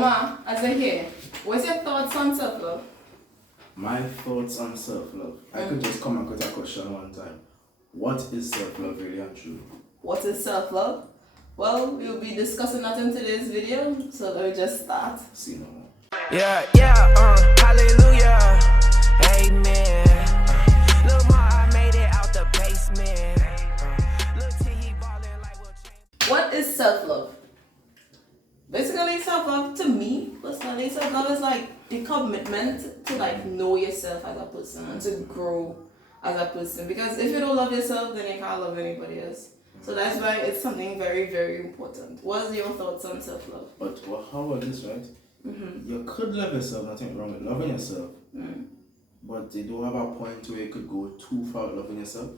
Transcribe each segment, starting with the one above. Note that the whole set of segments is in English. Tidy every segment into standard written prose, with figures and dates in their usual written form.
Omar, as a here, what's your thoughts on self-love? My thoughts on self-love. I could just come up with a question one time. What is self-love really and true? What is self-love? Well, we'll be discussing that in today's video, so let me just start. See no more. Yeah, hallelujah, amen. Look, Ma, I made it out the basement. Look, T, he ballin' like we'll change. What is self-love? Basically, self-love to me, personally, self-love is like the commitment to like know yourself as a person and to grow as a person. Because if you don't love yourself, then you can't love anybody else. So that's why it's something very, very important. What's your thoughts on self-love? But how about this, right? You could love yourself, nothing wrong with loving yourself. But you don't have a point where you could go too far with loving yourself.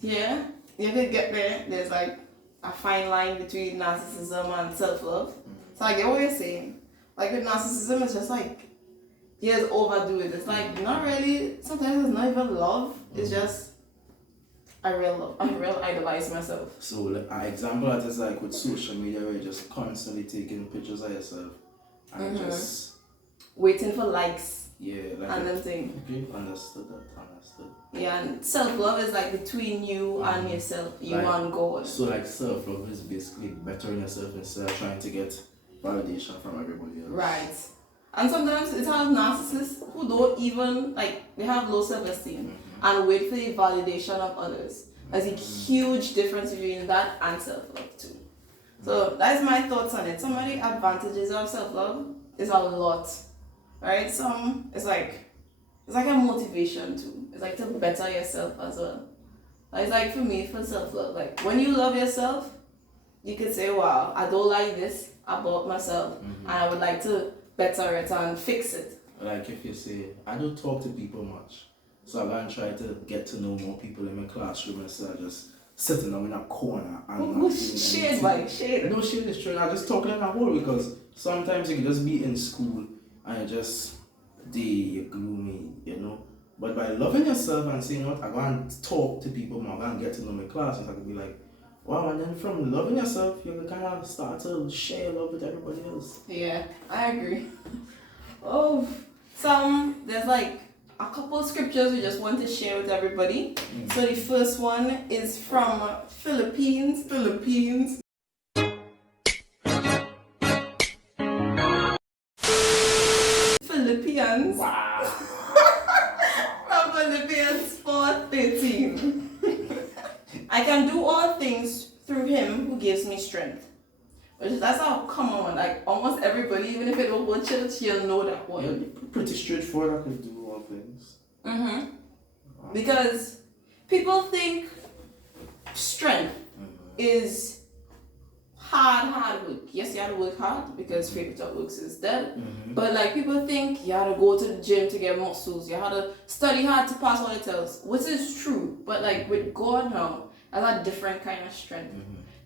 Yeah, you could get there. There's like a fine line between narcissism and self-love. So I get what you're saying. Like with narcissism, it's just like, you just overdo it. It's like, not really, sometimes it's not even love. It's just, I real idolize myself. So like, an example that is like with social media where you're just constantly taking pictures of yourself and just waiting for likes. Yeah, like and them thing. Okay, understood. Yeah, and self-love is like between you and yourself, you like, and God. So like self-love is basically bettering yourself instead of trying to get validation from everybody else. Right. And sometimes it has narcissists who don't even, like, they have low self-esteem and wait for the validation of others. There's a huge difference between that and self-love too. So that's my thoughts on it. Some of the advantages of self-love is a lot, right? Some, it's like a motivation too. It's like to better yourself as well. Like, it's like for me, for self-love, like when you love yourself, you could say, wow, I don't like this about myself and I would like to better it and fix it. Like if you say, I don't talk to people much, so I'm going to try to get to know more people in my classroom instead of just sitting down in a corner and not shade by shade. No shade is true. I'm just talking in a hole because sometimes you can just be in school and you just, you're gloomy, you know. But by loving yourself and saying, what, I'm going to talk to people more, I'm going to get to know my classes, I could be like, wow, and then from loving yourself, you can kind of start to share love with everybody else. Yeah, I agree. There's like a couple of scriptures we just want to share with everybody. So the first one is from Philippines. Wow. From Philippians 4:13. I can do all things through him who gives me strength. That's how common, like almost everybody, even if they don't go to church, you'll know that one. Yeah, pretty straightforward, I can do all things. Wow. Because people think strength is hard work. Yes, you have to work hard because faith without works is dead. But like people think you have to go to the gym to get muscles, you have to study hard to pass all the tests, which is true. But like with God now, that's a different kind of strength.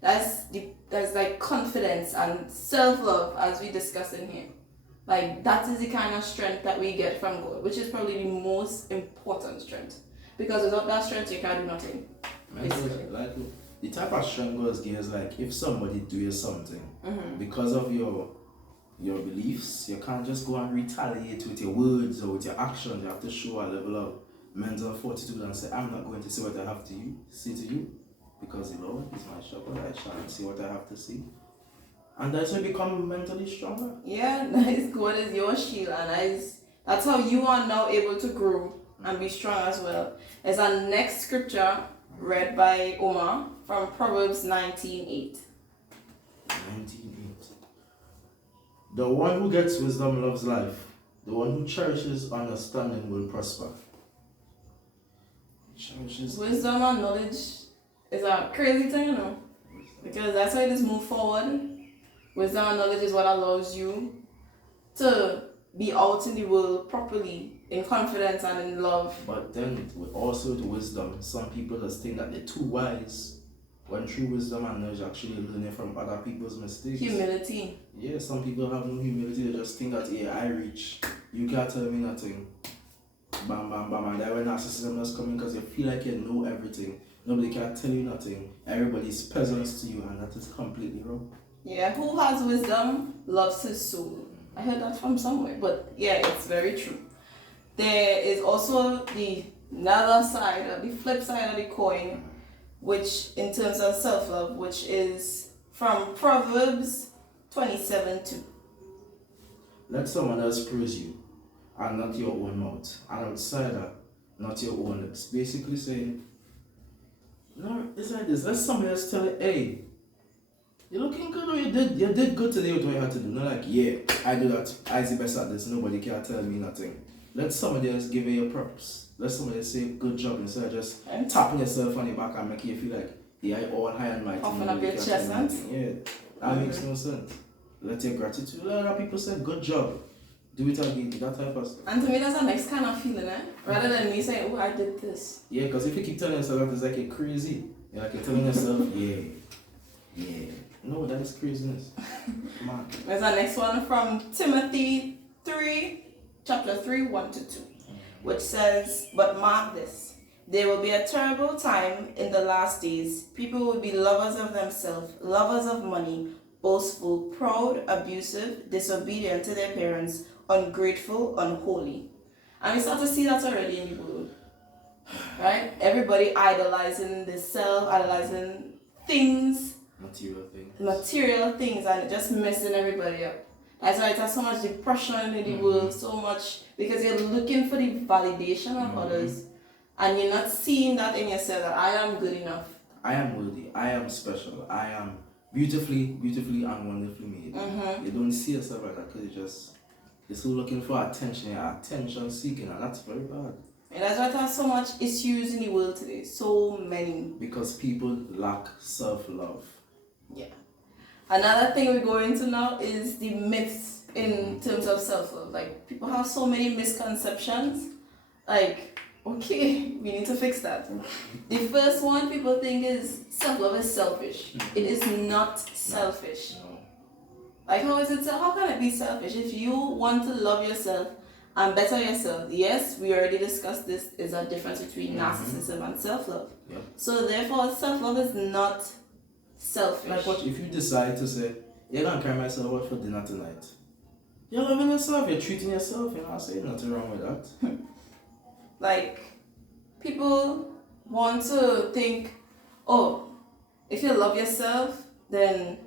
That's like confidence and self-love, as we discussed in here. Like that is the kind of strength that we get from God, which is probably the most important strength. Because without that strength, you can't do nothing. Like the type of strength God gives, like if somebody does something because of your beliefs, you can't just go and retaliate with your words or with your actions. You have to show a level of mental fortitude and say, I'm not going to say what I have to say to you, because the Lord is my shepherd, I shall see what I have to see. And that's how you become mentally stronger. Yeah, nice. God is your shield, and that's how you are now able to grow and be strong as well. There's a next scripture read by Omar from Proverbs 19:8. 19:8. The one who gets wisdom loves life. The one who cherishes understanding will prosper. Wisdom and knowledge is a crazy thing, you know, because that's how you just move forward. Wisdom and knowledge is what allows you to be out in the world properly, in confidence and in love. But then also with wisdom, some people just think that they're too wise, when true wisdom and knowledge actually learning from other people's mistakes. Humility. Yeah, some people have no humility. They just think that, yeah, I reach, you can't tell me nothing. Bam, bam, bam. And then when narcissism is coming, because you feel like you know everything, nobody can tell you nothing. Everybody's peasants to you, and that is completely wrong. Yeah, who has wisdom loves his soul. I heard that from somewhere, but yeah, it's very true. There is also the another side, or the flip side of the coin, which in terms of self-love, which is from Proverbs 27:2. Let someone else praise you, and not your own mouth. An outsider, not your own lips. Basically saying, no, it's like this. Let somebody else tell you, hey, you're looking good, or you did good today with what you had to do. Not like, yeah, I do that. I'm the best at this. Nobody can tell me nothing. Let somebody else give you your props. Let somebody else say good job instead of just tapping yourself on your back and making you feel like, yeah, I all high and mighty. Open up your chest, huh? Yeah, that makes no sense. Let your gratitude. A lot of people say good job. Do it again, that type of stuff. And to me, that's a nice kind of feeling, eh? Rather than me saying, oh, I did this. Yeah, because if you keep telling yourself that, it's like you're crazy. You're like you're telling yourself, yeah. No, that is craziness. Come on. There's our next one from Timothy 3, chapter 3, 1-2, which says, but mark this, there will be a terrible time in the last days. People will be lovers of themselves, lovers of money, boastful, proud, abusive, disobedient to their parents, ungrateful, unholy. And we start to see that already in the world. Right? Everybody idolizing the self, idolizing things. Material things, and just messing everybody up. That's why there's so much depression in the world, so much, because you're looking for the validation of others, and you're not seeing that in yourself, that I am good enough. I am worthy. I am special. I am beautifully and wonderfully made. You don't see yourself like that because you're still looking for attention. You're attention seeking, and that's very bad. And that's why there's so much issues in the world today. So many. Because people lack self-love. Yeah. Another thing we're going into now is the myths in terms of self-love. Like, people have so many misconceptions. Like, okay, we need to fix that. The first one people think is self-love is selfish. It is not selfish. No. Like, how can it be selfish? If you want to love yourself and better yourself, yes, we already discussed this, is a difference between narcissism and self-love. Yep. So therefore, self-love is not selfish. Like what if you decide to say, you're gonna carry myself out for dinner tonight? You're loving yourself, you're treating yourself, you know, I say nothing wrong with that. Like, people want to think, oh, if you love yourself, then,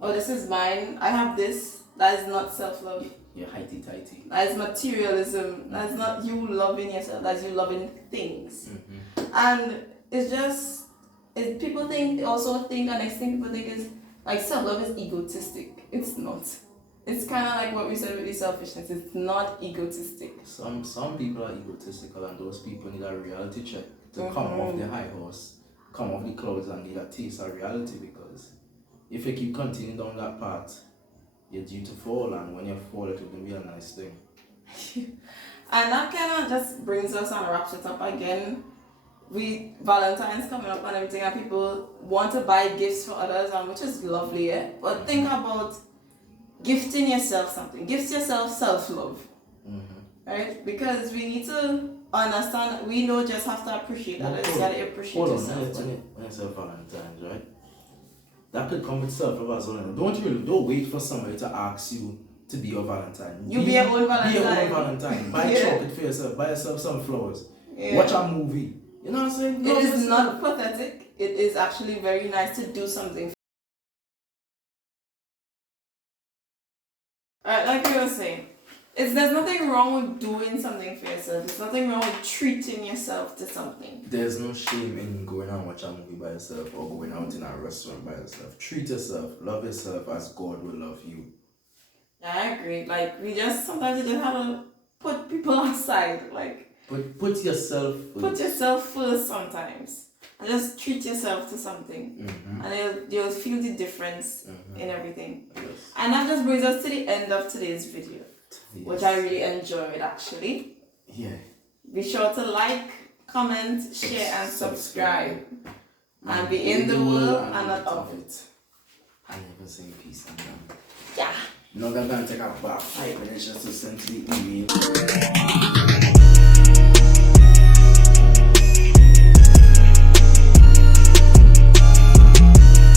oh, this is mine, I have this. That is not self-love. You're highty-tighty. That is materialism. That's not you loving yourself, that's you loving things. And it's just, people also think, and next thing people think is, like, self-love is egotistic. It's not. It's kind of like what we said with the selfishness. It's not egotistic. Some people are egotistical, and those people need a reality check to come off the high horse, come off the clouds, and need a taste of reality, because if you keep continuing down that path, you're due to fall, and when you fall, it will be a nice thing. And that kind of just brings us and wraps it up again. Valentine's coming up and everything, and people want to buy gifts for others, and which is lovely, yeah? But think about gifting yourself something. Gift yourself self-love. Right? Because we need to understand, we don't just have to appreciate others, you gotta appreciate yourself. When you say Valentine's, right? That could come with self-love as well. Don't wait for somebody to ask you to be your Valentine. Be your own Valentine. Be your own Valentine. Buy chocolate for yourself. Buy yourself some flowers. Yeah. Watch a movie. You know what I'm saying? It is not pathetic. It is actually very nice to do something. Alright, like you were saying, there's nothing wrong with doing something for yourself. There's nothing wrong with treating yourself to something. There's no shame in going out and watch a movie by yourself or going out in a restaurant by yourself. Treat yourself. Love yourself as God will love you. I agree. Like, sometimes you just have to put people aside. Like, put yourself first. Put yourself first sometimes. And just treat yourself to something. And you'll feel the difference in everything. Yes. And that just brings us to the end of today's video. Yes. Which I really enjoyed, actually. Yeah. Be sure to like, comment, share, and subscribe. And be in the world and not of it. I never say peace and love. Yeah. Not that I'm going to take about 5 minutes just to send to the email.